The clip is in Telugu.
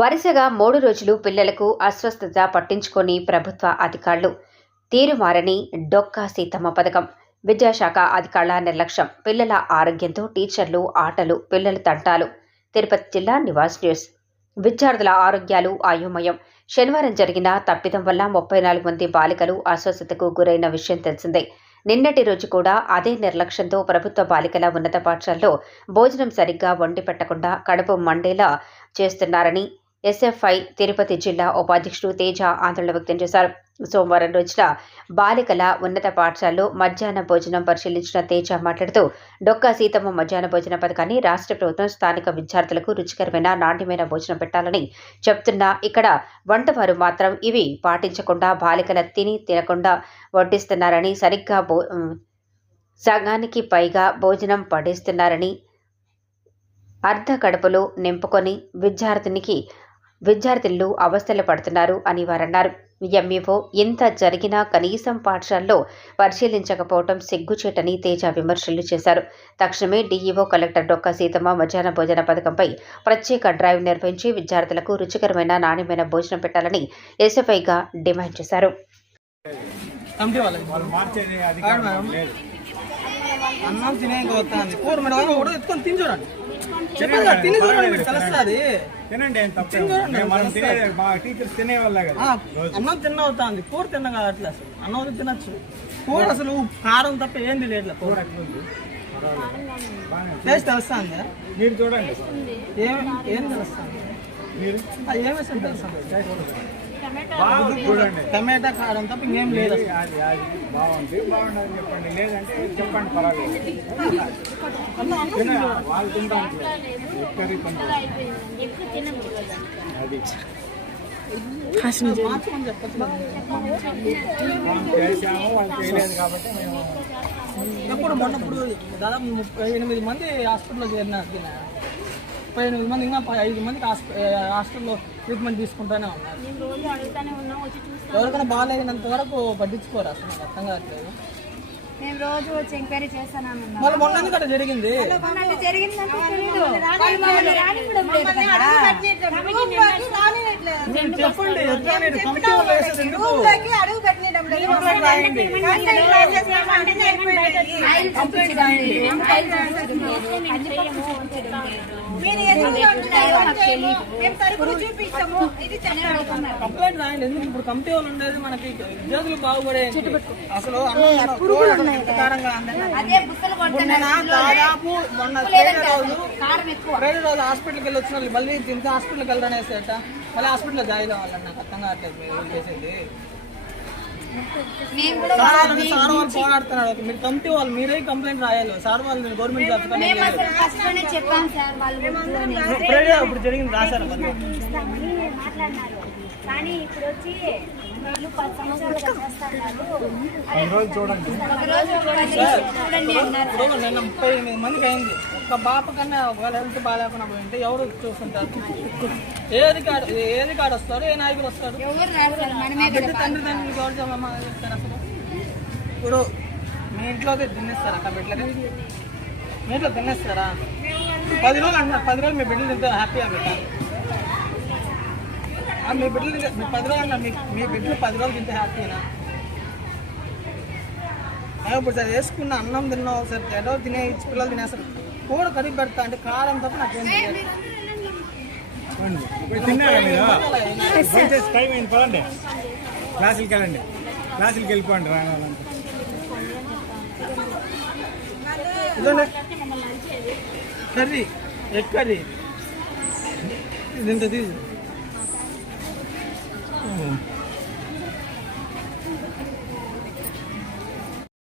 వరుసగా మూడు రోజులు పిల్లలకు అస్వస్థత పట్టించుకొని ప్రభుత్వ అధికారులు తీరుమారని డొక్కా సీతమ్మ పథకం. విద్యాశాఖ అధికారుల నిర్లక్ష్యం పిల్లల ఆరోగ్యంతో టీచర్లు ఆటలు పిల్లల తంటాలు. తిరుపతి జిల్లా నివాస్ న్యూస్. విద్యార్థుల ఆరోగ్యాలు అయోమయం శనివారం జరిగిన తప్పిదం వల్ల ముప్పై నాలుగు మంది బాలికలు అస్వస్థతకు గురైన విషయం తెలిసిందే. నిన్నటి రోజు కూడా అదే నిర్లక్ష్యంతో ప్రభుత్వ బాలికల ఉన్నత పాఠశాలలో భోజనం సరిగ్గా వండి పెట్టకుండా కడుపు మండేలా చేస్తున్నారని ఎస్ఎఫ్ఐ తిరుపతి జిల్లా ఉపాధ్యక్షుడు తేజ ఆందోళన వ్యక్తం చేశారు. సోమవారం రోజున బాలికల ఉన్నత పాఠశాలలో మధ్యాహ్న భోజనం పరిశీలించిన తేజ మాట్లాడుతూ డొక్కా సీతమ్మ మధ్యాహ్న భోజన పథకాన్ని రాష్ట్ర ప్రభుత్వం స్థానిక విద్యార్థులకు రుచికరమైన నాణ్యమైన భోజనం పెట్టాలని చెప్తున్నా ఇక్కడ వంటవారు మాత్రం ఇవి పాటించకుండా బాలికల తిని తినకుండా వడ్డిస్తున్నారని సరిగ్గా భో సగానికి పైగా భోజనం పడేస్తున్నారని అర్ధ కడుపులో నింపుకొని విద్యార్థినికి విద్యార్థులు అవస్థలు పడుతున్నారు అని వారన్నారు. ఎంఈఓ ఇంత జరిగినా కనీసం పాఠశాలలో పరిశీలించకపోవడం సిగ్గుచేటని తేజ విమర్శలు చేశారు. తక్షణమే డీఈఓ కలెక్టర్ డొక్క సీతమ్మ మధ్యాహ్న భోజన పథకంపై ప్రత్యేక డ్రైవ్ నిర్వహించి విద్యార్థులకు రుచికరమైన నాణ్యమైన భోజనం పెట్టాలని ఎస్ఎఫ్ఐగా డిమాండ్ చేశారు. అన్నం తినే కదా తినండి మనం మా టీచర్స్ తినే వాళ్ళే అన్నం తిన్న అవుతుంది కూర తిన్న కాదు అట్లా అసలు. అన్నం తినచ్చు. కూర అసలు కారం తప్ప ఏంది లేదు కూర? ఉంది. టేస్ట్ తెలుస్తుంది? మీరు చూడండి. ఏం ఏం తెలుస్తుంది? మీరు? ఏమేసి తెలుస్తుంది బాగా చూడండి. టమాటా కారం తప్ప ఇంకేం లేదు. బాగుంది బాగుండదు చెప్పండి. లేదంటే చెప్పండి పర్వాలేదు. అన్నం మార్చుకొని కాబట్టి ఎప్పుడు మొన్నప్పుడు దాదాపు ముప్పై ఎనిమిది మంది హాస్పిటల్లో చేరినారు దీని. ముప్పై ఎనిమిది మంది ఇంకా ఐదు మందికి హాస్పిటల్లో హాస్టల్లో ట్రీట్మెంట్ తీసుకుంటూనే ఉన్నారు ఎవరికైనా బాగాలేనంత వరకు పట్టించుకోరు అసలు అర్థం కావట్లేదు మేము రోజు వచ్చి ఎంక్వైరీ మళ్ళీ మొన్న జరిగింది. చెప్పండి ఎట్లా కంప్లైంట్ రాయండి. ఎందుకు ఇప్పుడు కమిటీ వాళ్ళు ఉండేది మనకి విద్యార్థులు బాగుపడే అసలు దాదాపు మొన్న రోజు రోజు హాస్పిటల్కి వెళ్ళి వచ్చిన వాళ్ళు మళ్ళీ తింటే హాస్పిటల్కి వెళ్ళనేసేట మళ్ళీ హాస్పిటల్లో జాయిన్ అవ్వాలని నాకు అర్థం కావట్లేదు మీరు చేసేది. సార్ వాళ్ళు సార్ వాళ్ళు పోరాడుతున్నారు మీరు కమిటీ వాళ్ళు మీరే కంప్లైంట్ రాయాలి సార్ వాళ్ళు గవర్నమెంట్ వాళ్ళు ఇప్పుడు జరిగింది రాశారు మాట్లాడినారు కానీ ఇప్పుడు వచ్చి వీళ్ళు పది చూడండి. ముప్పై ఎనిమిది మందికి అయింది. ఒక బాప కన్నా ఒకవేళ హెల్త్ బాగాలేకుండా పోయింటే ఎవరు చూస్తుంటారు? ఏది కాడ ఏది కాడ వస్తారు? ఏ నాయకులు వస్తారు? తండ్రి తండ్రి ఎవరు చెప్తారు అసలు. ఇప్పుడు మీ ఇంట్లో తినేస్తారా? అక్క బిడ్డలకి మీ ఇంట్లో తినేస్తారా? పది రోజులు అంటున్నారు. పది రోజులు మీ బిడ్డలు తింటే హ్యాపీగా పెట్టారు మీ బిడ్డలు పది రోజులు మీ బిడ్డలు పది రోజులు తింటే హ్యాపీనా ఇప్పుడు సార్ వేసుకున్న అన్నం తిన్నావు సార్ ఏదో తినే ఇచ్చి పిల్లలు తినేస్తారు కూర కడిగి పెడతా అంటే కారం తప్ప నాకేం తెలియదు. దయచేసి టైం అయింది పదండి. క్లాసులకి వెళ్ళండి. క్లాసులకి వెళ్ళిపోండి రావాలంటే. Curry egg curry. ఇది ఇంత తీసి Yeah.